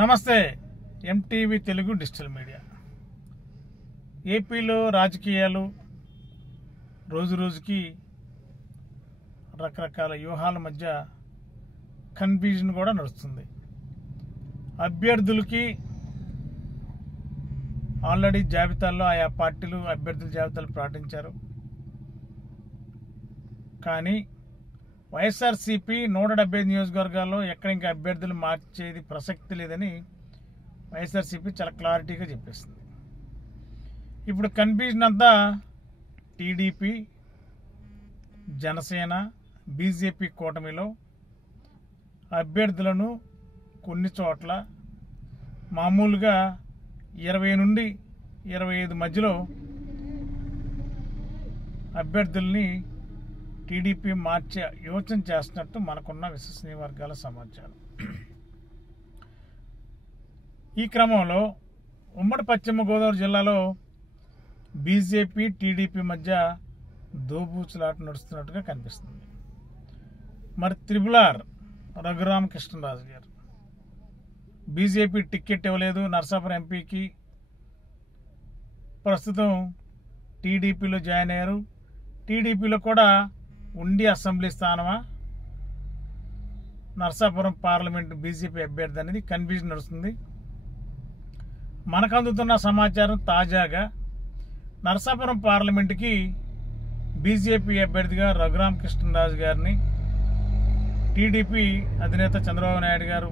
నమస్తే MTV Telugu digital media. ఏపీలో రాజకీయాలు రోజు రోజుకి రకరకాల వ్యూహాల మధ్య కన్ఫ్యూజన్ కూడా నడుస్తుంది. అభ్యర్థులకి ఆల్రెడీ జాబితాల్లో ఆయా పార్టీలు అభ్యర్థుల జాబితాలు ప్రకటించారు. కానీ వైఎస్ఆర్సీపీ 170 నియోజకవర్గాల్లో ఎక్కడ ఇంకా అభ్యర్థులు మార్చేది ప్రసక్తి లేదని వైఎస్ఆర్సీపీ చాలా క్లారిటీగా చెప్పేసింది. ఇప్పుడు కన్ఫ్యూజన్ అంతా టీడీపీ, జనసేన, బీజేపీ కూటమిలో అభ్యర్థులను కొన్ని చోట్ల మామూలుగా 20 నుండి 25 మధ్యలో అభ్యర్థుల్ని టీడీపీ మార్చే యోచన చేస్తున్నట్టు మనకున్న విశ్వసనీయ వర్గాల సమాచారం. ఈ క్రమంలో ఉమ్మడి పశ్చిమ గోదావరి జిల్లాలో బీజేపీ, టీడీపీ మధ్య దోబూచులాట నడుస్తున్నట్టుగా కనిపిస్తుంది. మరి త్రిపులార్ రఘురామకృష్ణరాజు గారు బీజేపీ టికెట్ ఇవ్వలేదు. నర్సాపురం ఎంపీకి ప్రస్తుతం టీడీపీలో జాయిన్ అయ్యారు. టీడీపీలో కూడా ఉండి అసెంబ్లీ స్థానమా, నర్సాపురం పార్లమెంటు బీజేపీ అభ్యర్థి అనేది కన్ఫ్యూజన్ నడుస్తుంది. మనకు అందుతున్న సమాచారం తాజాగా నర్సాపురం పార్లమెంటుకి బీజేపీ అభ్యర్థిగా రఘురామకృష్ణరాజు గారిని టీడీపీ అధినేత చంద్రబాబు నాయుడు గారు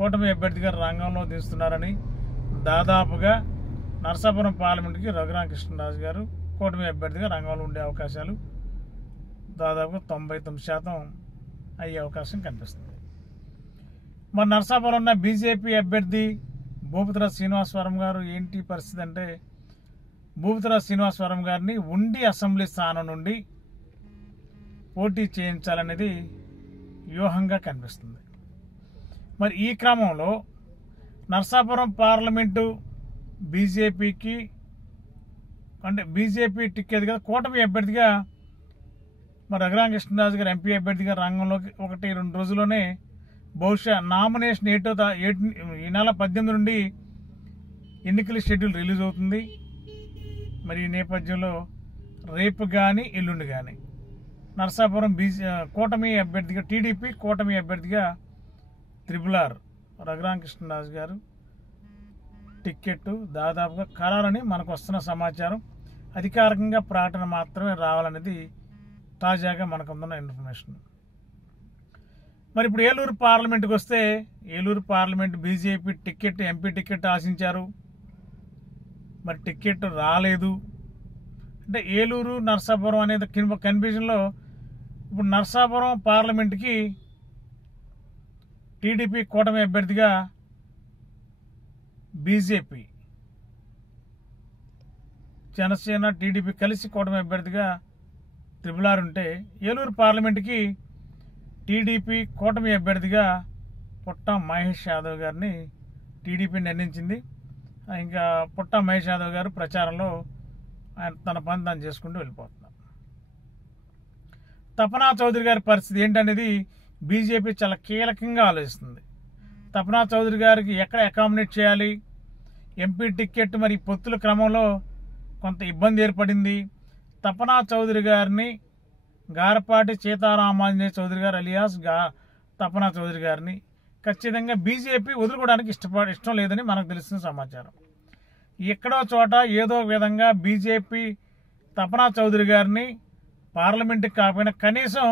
కూటమి అభ్యర్థిగా రంగంలో దించుతున్నారని, దాదాపుగా నర్సాపురం పార్లమెంటుకి రఘురామకృష్ణరాజు గారు కూటమి అభ్యర్థిగా రంగంలో ఉండే అవకాశాలు దాదాపుగా 99% అయ్యే అవకాశం కనిపిస్తుంది. మరి నర్సాపురం ఉన్న బీజేపీ అభ్యర్థి భూపతిరాజు శ్రీనివాసవరం గారు ఏంటి పరిస్థితి అంటే, భూపతిరాజు శ్రీనివాసవరం గారిని ఉండి అసెంబ్లీ స్థానం నుండి పోటీ చేయించాలనేది వ్యూహంగా కనిపిస్తుంది. మరి ఈ క్రమంలో నర్సాపురం పార్లమెంటు బీజేపీకి అంటే బీజేపీ టికెట్ కదా కూటమి అభ్యర్థిగా మరి రఘురామకృష్ణరాజు గారు ఎంపీ అభ్యర్థిగా రంగంలోకి 1-2 రోజుల్లోనే బహుశా నామినేషన్ ఈ నెల 18 నుండి ఎన్నికల షెడ్యూల్ రిలీజ్ అవుతుంది. మరి ఈ నేపథ్యంలో రేపు కానీ ఎల్లుండి కానీ నర్సాపురం కూటమి అభ్యర్థిగా టీడీపీ కూటమి అభ్యర్థిగా త్రిపులార్ రఘురామకృష్ణరాజు గారు టికెట్ దాదాపుగా ఖరారని మనకు వస్తున్న సమాచారం. అధికారికంగా ప్రకటన మాత్రమే రావాలనేది తాజాగా మనకు అందున్న ఇన్ఫర్మేషన్. మరి ఇప్పుడు ఏలూరు పార్లమెంట్కి వస్తే, Eluru parliament BJP ticket MP ticket ఆశించారు. మరి టికెట్ రాలేదు. అంటే ఏలూరు నర్సాపురం అనేది కన్ఫ్యూజన్లో ఇప్పుడు నర్సాపురం పార్లమెంట్కి టీడీపీ కూటమి అభ్యర్థిగా బీజేపీ, జనసేన, టీడీపీ కలిసి కూటమి అభ్యర్థిగా త్రిపులార్ ఉంటే, ఏలూరు పార్లమెంటుకి టీడీపీ కూటమి అభ్యర్థిగా పుట్టా మహేష్ యాదవ్ గారిని టీడీపీ నిర్ణయించింది. ఇంకా పుట్టా మహేష్ యాదవ్ గారు ప్రచారంలో ఆయన తన పని తాను చేసుకుంటూ వెళ్ళిపోతున్నారు. తపనా చౌదరి గారి పరిస్థితి ఏంటనేది బీజేపీ చాలా కీలకంగా ఆలోచిస్తుంది. తపనా చౌదరి గారికి ఎక్కడ అకామిడేట్ చేయాలి, ఎంపీ టికెట్ మరి పొత్తుల క్రమంలో కొంత ఇబ్బంది ఏర్పడింది. తపనా చౌదరి గారిని గారపాటి సీతారామాంజనేయ చౌదరి గారు అలియాస్ తపనా చౌదరి గారిని ఖచ్చితంగా బీజేపీ వదులుకోవడానికి ఇష్టం లేదని మనకు తెలిసిన సమాచారం. ఎక్కడో చోట ఏదో విధంగా బీజేపీ తపనా చౌదరి గారిని పార్లమెంటుకి కాకపోయినా కనీసం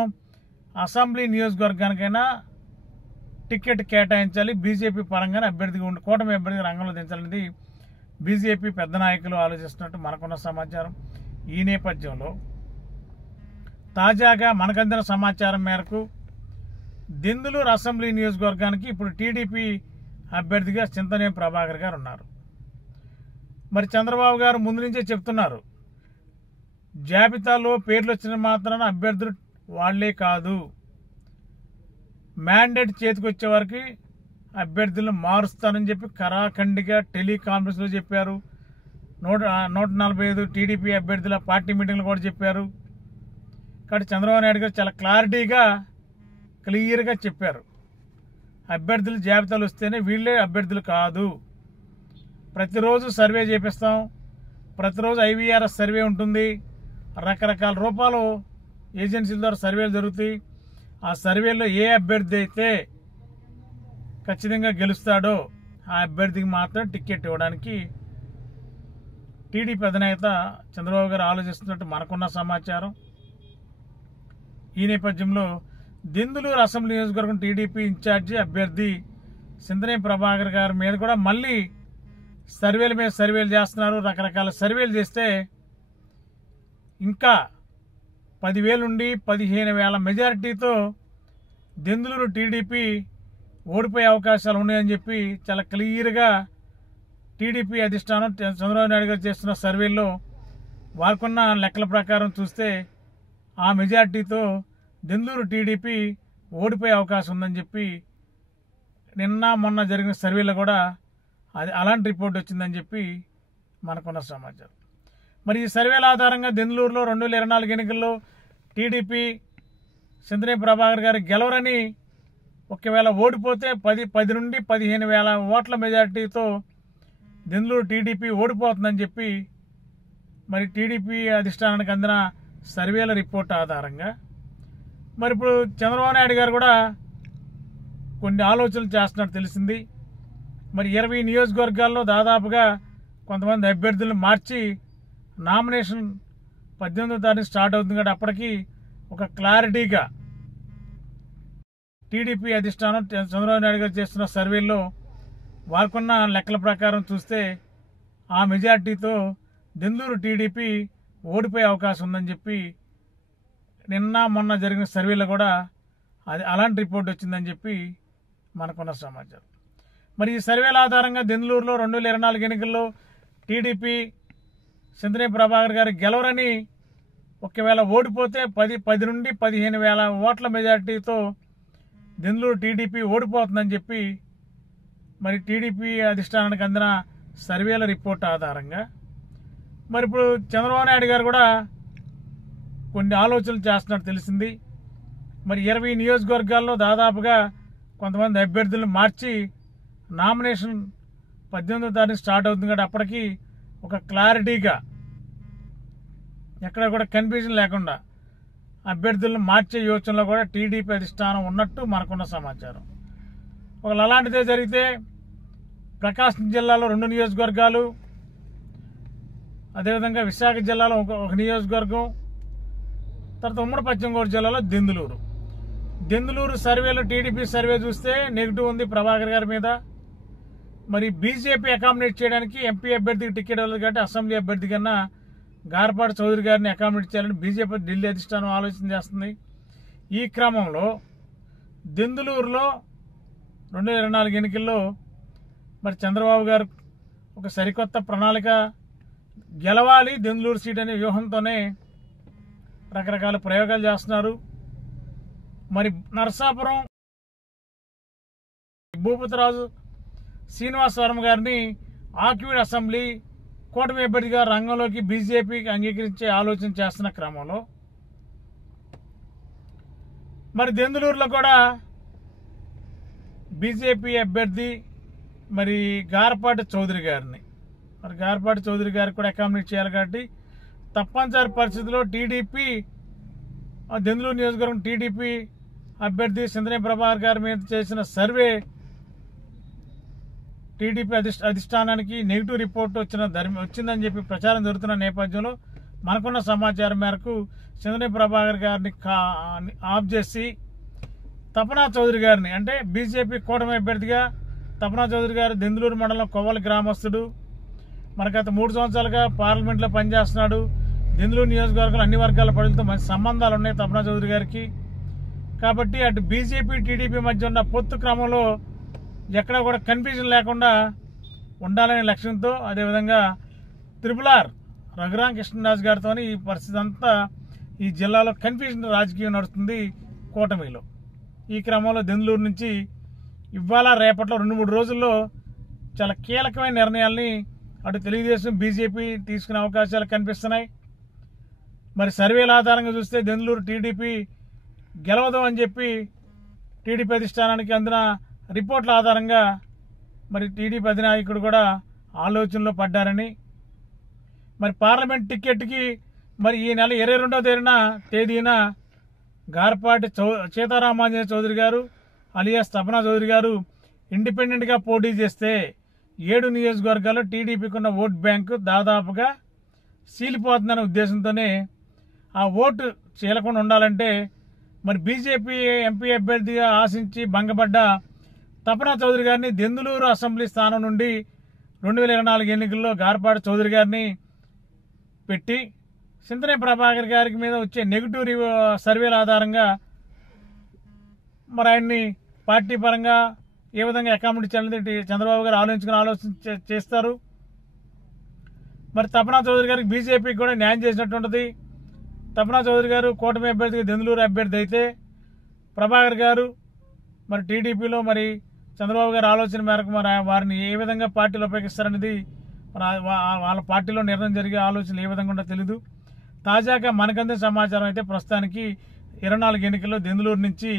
అసెంబ్లీ నియోజకవర్గానికైనా టికెట్ కేటాయించాలి, బీజేపీ పరంగానే అభ్యర్థిగా ఉండి కూటమి అభ్యర్థిగా రంగంలో దించాలనేది బీజేపీ పెద్ద నాయకులు ఆలోచిస్తున్నట్టు మనకున్న సమాచారం. ఈ నేపథ్యంలో తాజాగా మనకందిన సమాచారం మేరకు దెందులూరు అసెంబ్లీ నియోజకవర్గానికి ఇప్పుడు టీడీపీ అభ్యర్థిగా చింతనేని ప్రభాకర్ గారు ఉన్నారు. మరి చంద్రబాబు గారు ముందు నుంచే చెప్తున్నారు, జాబితాలో పేర్లు వచ్చిన మాత్రాన అభ్యర్థులు వాళ్లే కాదు, మ్యాండేట్ చేతికి వచ్చే వరకు అభ్యర్థులను మారుస్తానని చెప్పి కరాఖండిగా టెలికాన్ఫరెన్స్లో చెప్పారు. 145 టీడీపీ అభ్యర్థుల పార్టీ మీటింగ్లు కూడా చెప్పారు. కాబట్టి చంద్రబాబు నాయుడు గారు చాలా క్లారిటీగా క్లియర్గా చెప్పారు. అభ్యర్థుల జాబితాలు వస్తేనే వీళ్ళే అభ్యర్థులు కాదు. ప్రతిరోజు సర్వే చేపిస్తాం, ప్రతిరోజు IVRS సర్వే ఉంటుంది, రకరకాల రూపాలు ఏజెన్సీల ద్వారా సర్వేలు జరుగుతాయి. ఆ సర్వేలో ఏ అభ్యర్థి అయితే ఖచ్చితంగా గెలుస్తాడో ఆ అభ్యర్థికి మాత్రం టికెట్ ఇవ్వడానికి టీడీపీ అధినేత చంద్రబాబు గారు ఆలోచిస్తున్నట్టు మనకున్న సమాచారం. ఈ నేపథ్యంలో దెందులూరు అసెంబ్లీ నియోజకవర్గం టీడీపీ ఇన్ఛార్జి అభ్యర్థి సింతనేని ప్రభాకర్ గారి మీద కూడా మళ్ళీ సర్వేల మీద సర్వేలు చేస్తున్నారు. రకరకాల సర్వేలు చేస్తే ఇంకా 10,000 నుండి 15,000 మెజారిటీతో దెందులూరు టీడీపీ ఓడిపోయే అవకాశాలు ఉన్నాయని చెప్పి చాలా క్లియర్గా టీడీపీ అధిష్టానం చంద్రబాబు నాయుడు గారు చేస్తున్న సర్వేల్లో వారికున్న లెక్కల ప్రకారం చూస్తే ఆ మెజార్టీతో దెందులూరు టీడీపీ ఓడిపోయే అవకాశం ఉందని చెప్పి నిన్న మొన్న జరిగిన సర్వేలో కూడా అది అలాంటి రిపోర్ట్ వచ్చిందని చెప్పి మనకున్న సమాచారం. మరి ఈ సర్వేల ఆధారంగా దెందులూరులో 2024 ఎన్నికల్లో టీడీపీ సింతనేని ప్రభాకర్ గారు గెలవరని, ఒకవేళ ఓడిపోతే 10 నుండి 15,000 ఓట్ల మెజార్టీతో దెందులూరు టీడీపీ ఓడిపోతుందని చెప్పి మరి టీడీపీ అధిష్టానానికి అందిన సర్వేల రిపోర్ట్ ఆధారంగా మరి ఇప్పుడు చంద్రబాబు నాయుడు గారు కూడా కొన్ని ఆలోచనలు చేస్తున్నట్టు తెలిసింది. మరి 20 నియోజకవర్గాల్లో దాదాపుగా కొంతమంది అభ్యర్థులను మార్చి నామినేషన్ 18వ తారీఖు స్టార్ట్ అవుతుంది కాబట్టి అప్పటికి ఒక క్లారిటీగా టీడీపీ అధిష్టానం చంద్రబాబు నాయుడు గారు చేస్తున్న సర్వేల్లో వారికున్న లెక్కల ప్రకారం చూస్తే ఆ మెజార్టీతో దెందులూరు టీడీపీ ఓడిపోయే అవకాశం ఉందని చెప్పి నిన్న మొన్న జరిగిన సర్వేలో కూడా అది అలాంటి రిపోర్ట్ వచ్చిందని చెప్పి మనకున్న సమాచారం. మరి ఈ సర్వేల ఆధారంగా దెందులూరులో 2024 ఎన్నికల్లో టీడీపీ సింతనేని ప్రభాకర్ గారు గెలవరని, ఒకవేళ ఓడిపోతే 10 నుండి 15,000 ఓట్ల మెజార్టీతో దెందులూరు టీడీపీ ఓడిపోతుందని చెప్పి మరి టీడీపీ అధిష్టానానికి అందిన సర్వేల రిపోర్ట్ ఆధారంగా మరి ఇప్పుడు చంద్రబాబు నాయుడు గారు కూడా కొన్ని ఆలోచనలు చేస్తున్నట్టు తెలిసింది. మరి 20 నియోజకవర్గాల్లో దాదాపుగా కొంతమంది అభ్యర్థులను మార్చి నామినేషన్ 18వ తారీఖు స్టార్ట్ అవుతుంది కాబట్టి అప్పటికి ఒక క్లారిటీగా ఎక్కడ కూడా కన్ఫ్యూజన్ లేకుండా అభ్యర్థులను మార్చే యోచనలో కూడా టీడీపీ అధిష్టానం ఉన్నట్టు మనకున్న సమాచారం. ఒకవేళ అలాంటిదే జరిగితే ప్రకాశం జిల్లాలో 2 నియోజకవర్గాలు, అదేవిధంగా విశాఖ జిల్లాలో ఒక నియోజకవర్గం, తర్వాత ఉమ్మడి పశ్చిమ గోదావరి జిల్లాలో దెందులూరు సర్వేలో టీడీపీ సర్వే చూస్తే నెగిటివ్ ఉంది ప్రభాకర్ గారి మీద. మరి బీజేపీ అకామిడేట్ చేయడానికి ఎంపీ అభ్యర్థికి టికెట్ ఇవ్వలేదు కాబట్టి అసెంబ్లీ అభ్యర్థి కన్నా గారపాటి చౌదరి గారిని అకామిడేట్ చేయాలని బీజేపీ ఢిల్లీ అధిష్టానం ఆలోచన చేస్తుంది. ఈ క్రమంలో దెందులూరులో 2024 ఎన్నికల్లో మరి చంద్రబాబు గారు ఒక సరికొత్త ప్రణాళిక, గెలవాలి దెందులూరు సీట్ అనే వ్యూహంతోనే రకరకాల ప్రయోగాలు చేస్తున్నారు. మరి నరసాపురం భూపతిరాజు శ్రీనివాసవరం గారిని ఆక్విడ్ అసెంబ్లీ కూటమి అభ్యర్థిగా రంగంలోకి బీజేపీకి అంగీకరించే ఆలోచన చేస్తున్న క్రమంలో మరి దెందులూరులో కూడా బీజేపీ అభ్యర్థి మరి గారపాటి చౌదరి గారికి కూడా అకామిడేట్ చేయాలి కాబట్టి తప్పనిసరి పరిస్థితుల్లో టీడీపీ దెందులూరు నియోజకవర్గం టీడీపీ అభ్యర్థి సింతనేని ప్రభాకర్ గారి మీద చేసిన సర్వే టీడీపీ అధిష్టానానికి నెగిటివ్ రిపోర్ట్ వచ్చిందని చెప్పి ప్రచారం జరుగుతున్న నేపథ్యంలో మనకున్న సమాచారం మేరకు సింతనేని ప్రభాకర్ గారిని ఆఫ్ చేసి తపనా చౌదరి గారిని, అంటే బీజేపీ కూటమి అభ్యర్థిగా తపనా చౌదరి గారు దెందులూరు మండలం కొవ్వలి గ్రామస్తుడు, మన గత 3 సంవత్సరాలుగా పార్లమెంట్లో పనిచేస్తున్నాడు. దెందులూరు నియోజకవర్గంలో అన్ని వర్గాల ప్రజలతో మంచి సంబంధాలు ఉన్నాయి తపనా చౌదరి గారికి. కాబట్టి అటు బీజేపీ టీడీపీ మధ్య ఉన్న పొత్తు క్రమంలో ఎక్కడా కూడా కన్ఫ్యూజన్ లేకుండా ఉండాలనే లక్ష్యంతో, అదేవిధంగా RRR రఘురామ కృష్ణరాజు గారితో ఈ పరిస్థితి అంతా ఈ జిల్లాలో కన్ఫ్యూజన్ రాజకీయం నడుస్తుంది కూటమిలో. ఈ క్రమంలో దెందులూరు నుంచి ఇవాళ రేపట్లో 2-3 రోజుల్లో చాలా కీలకమైన నిర్ణయాల్ని అటు తెలుగుదేశం బీజేపీ తీసుకునే అవకాశాలు కనిపిస్తున్నాయి. మరి సర్వేల ఆధారంగా చూస్తే దెందులూరు టీడీపీ గెలవదు అని చెప్పి టీడీపీ అధిష్టానానికి అందిన రిపోర్ట్ల ఆధారంగా మరి టీడీపీ అధినాయకుడు కూడా ఆలోచనలో పడ్డారని, మరి పార్లమెంట్ టికెట్కి మరి ఈ నెల 22వ తేదీన గార్పాటి సీతారామాంజనేయ చౌదరి గారు అలియాస్ తపనా చౌదరి గారు ఇండిపెండెంట్గా పోటీ చేస్తే 7 నియోజకవర్గాల్లో టీడీపీకి ఉన్న ఓట్ బ్యాంకు దాదాపుగా చీలిపోతుందనే ఉద్దేశంతోనే ఆ ఓటు చీలకుండా ఉండాలంటే మరి బీజేపీ ఎంపీ అభ్యర్థిగా ఆశించి భంగపడ్డ తపనా చౌదరి గారిని దెందులూరు అసెంబ్లీ స్థానం నుండి 2024 ఎన్నికల్లో గార్పాటి చౌదరి గారిని పెట్టి సింతనే ప్రభాకర్ గారికి మీద వచ్చే నెగిటివ్ సర్వేల ఆధారంగా మరి ఆయన్ని పార్టీ పరంగా ఏ విధంగా అకామిడేట్ చేయాలని చంద్రబాబు గారు ఆలోచన చేస్తారు. మరి తపనా చౌదరి గారికి బీజేపీకి కూడా న్యాయం చేసినట్టుంటుంది. తపనా చౌదరి గారు కూటమి అభ్యర్థిగా దెందులూరు అభ్యర్థి అయితే ప్రభాకర్ గారు మరి టీడీపీలో మరి చంద్రబాబు గారి ఆలోచన మేరకు మరి వారిని ఏ విధంగా పార్టీలో ఉపయోగిస్తారనేది మరి వాళ్ళ పార్టీలో నిర్ణయం జరిగే ఆలోచనలు ఏ విధంగా ఉందో తెలీదు. తాజాగా మనకందే సమాచారం అయితే ప్రస్తుతానికి 24 ఎన్నికల్లో దెందులూరు నుంచి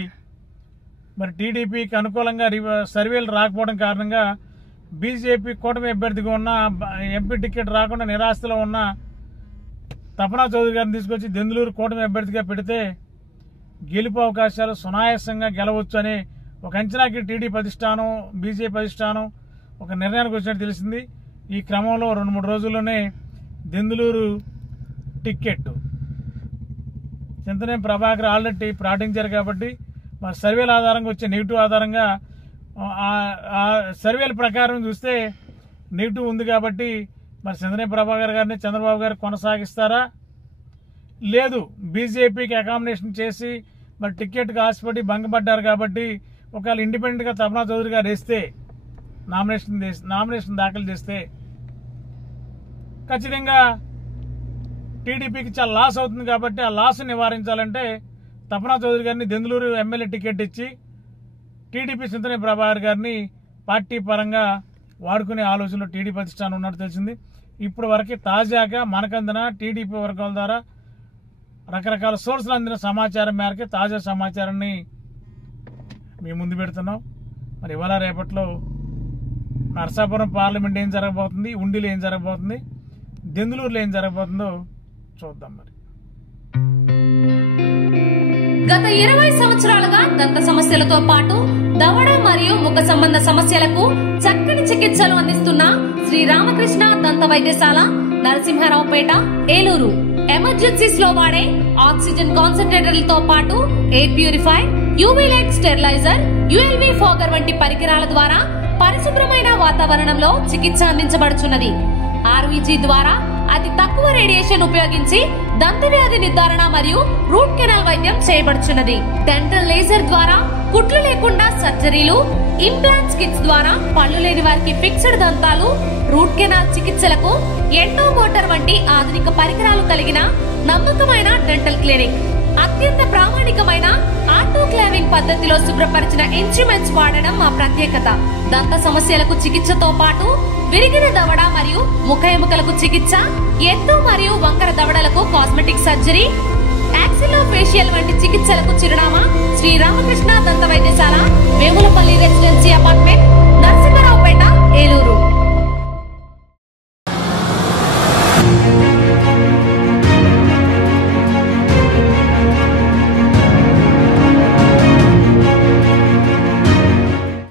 మరి టీడీపీకి అనుకూలంగా సర్వేలు రాకపోవడం కారణంగా బీజేపీ కూటమి అభ్యర్థిగా ఉన్న ఎంపీ టికెట్ రాకుండా నిరాశలో ఉన్న తపనా చౌదరి గారిని తీసుకొచ్చి దెందులూరు కూటమి అభ్యర్థిగా పెడితే గెలుపు అవకాశాలు సునాయాసంగా గెలవచ్చు అనే ఒక అంచనాకి టీడీపీ అధిష్టానం బీజేపీ అధిష్టానం ఒక నిర్ణయానికి వచ్చినట్టు తెలిసింది. ఈ క్రమంలో 2-3 రోజుల్లోనే దెందులూరు టికెట్ చింతనే ప్రభాకర్ ఆల్రెడీ ప్రకటించారు కాబట్టి మరి సర్వేల ఆధారంగా వచ్చే నెగిటివ్ ఆధారంగా ఆ సర్వేల ప్రకారం చూస్తే నెగిటివ్ ఉంది కాబట్టి మరి చింతనే ప్రభాకర్ గారిని చంద్రబాబు గారు కొనసాగిస్తారా, లేదు బీజేపీకి అకామిడేషన్ చేసి మరి టికెట్కి ఆశపడి భంగపడ్డారు కాబట్టి ఒకవేళ ఇండిపెండెంట్గా తపనా చౌదరి గారు వేస్తే నామినేషన్ దాఖలు చేస్తే ఖచ్చితంగా టీడీపీకి చాలా లాస్ అవుతుంది కాబట్టి ఆ లాస్ నివారించాలంటే తపనా చౌదరి గారిని దెందులూరు ఎమ్మెల్యే టికెట్ ఇచ్చి టీడీపీ చింతనే ప్రభాకర్ గారిని పార్టీ పరంగా వాడుకునే ఆలోచనలో టీడీపీ అధిష్టానం ఉన్నట్టు తెలిసింది. ఇప్పుడు వరకు తాజాగా మనకందిన టీడీపీ వర్గాల ద్వారా రకరకాల సోర్సులు అందిన సమాచారం మేరకు తాజా సమాచారాన్ని మీ ముందు పెడుతున్నాం. మరి ఇవాళ రేపట్లో నరసాపురం పార్లమెంట్ ఏం జరగబోతుంది, ఉండిలో ఏం జరగబోతుంది, దెందులూరులో ఏం జరగబోతుందో చూద్దాం. మరి గత 20 సంవత్సరాలుగా దంత సమస్యలతో పాటు దవడ మరియు ముఖ సంబంధ సమస్యలకు చక్కని చికిత్సలు అందిస్తున్న శ్రీ రామకృష్ణ దంత వైద్యశాల, నరసింహారావుపేట, ఏలూరు. ఎమర్జెన్సీస్ లో వాడే ఆక్సిజన్ కాన్సంట్రేటర్లతో పాటు air purify, UV light steriliser, ULV fogger వంటి పరికరాల ద్వారా పరిశుభ్రమైన వాతావరణంలో చికిత్స అందించబడుచున్నది. ఆర్వీజీ ద్వారా అతి తక్కువ రేడియేషన్ ఉపయోగించి దంత వ్యాధి నిర్ధారణ మరియు రూట్ కెనాల్ వైద్యం చేయబడుచున్నది. డెంటల్ లేజర్ ద్వారా కుట్లు లేకుండా సర్జరీలు, ఇంప్లాంట్స్ కిట్స్ ద్వారా పళ్ళు లేని వారికి ఫిక్స్డ్ దంతాలు, రూట్ కెనాల్ చికిత్సలకు ఎండో మోటార్ వంటి ఆధునిక పరికరాలు కలిగిన నమ్మకమైన డెంటల్ క్లినిక్. అత్యంత ప్రామాణికమైన ఆటోక్లావింగ్ పద్ధతిలో శుభ్రపరిచిన ఇన్స్ట్రుమెంట్స్ వాడడం మా ప్రత్యేకత. దంత సమస్యలకు చికిత్సతో పాటు విరిగిన దవడ మరియు ముఖ ఎముకలకు చికిత్స, ఎత్తు మరియు వంకర దవడలకు కాస్మెటిక్ సర్జరీ, యాక్సిలోఫేషియల్ వంటి చికిత్సలకు చిరునామా శ్రీ రామకృష్ణ దంత వైద్యశాల, వేములపల్లి రెసిడెన్సీ అపార్ట్మెంట్, నరసింహారావుపేట, ఏలూరు.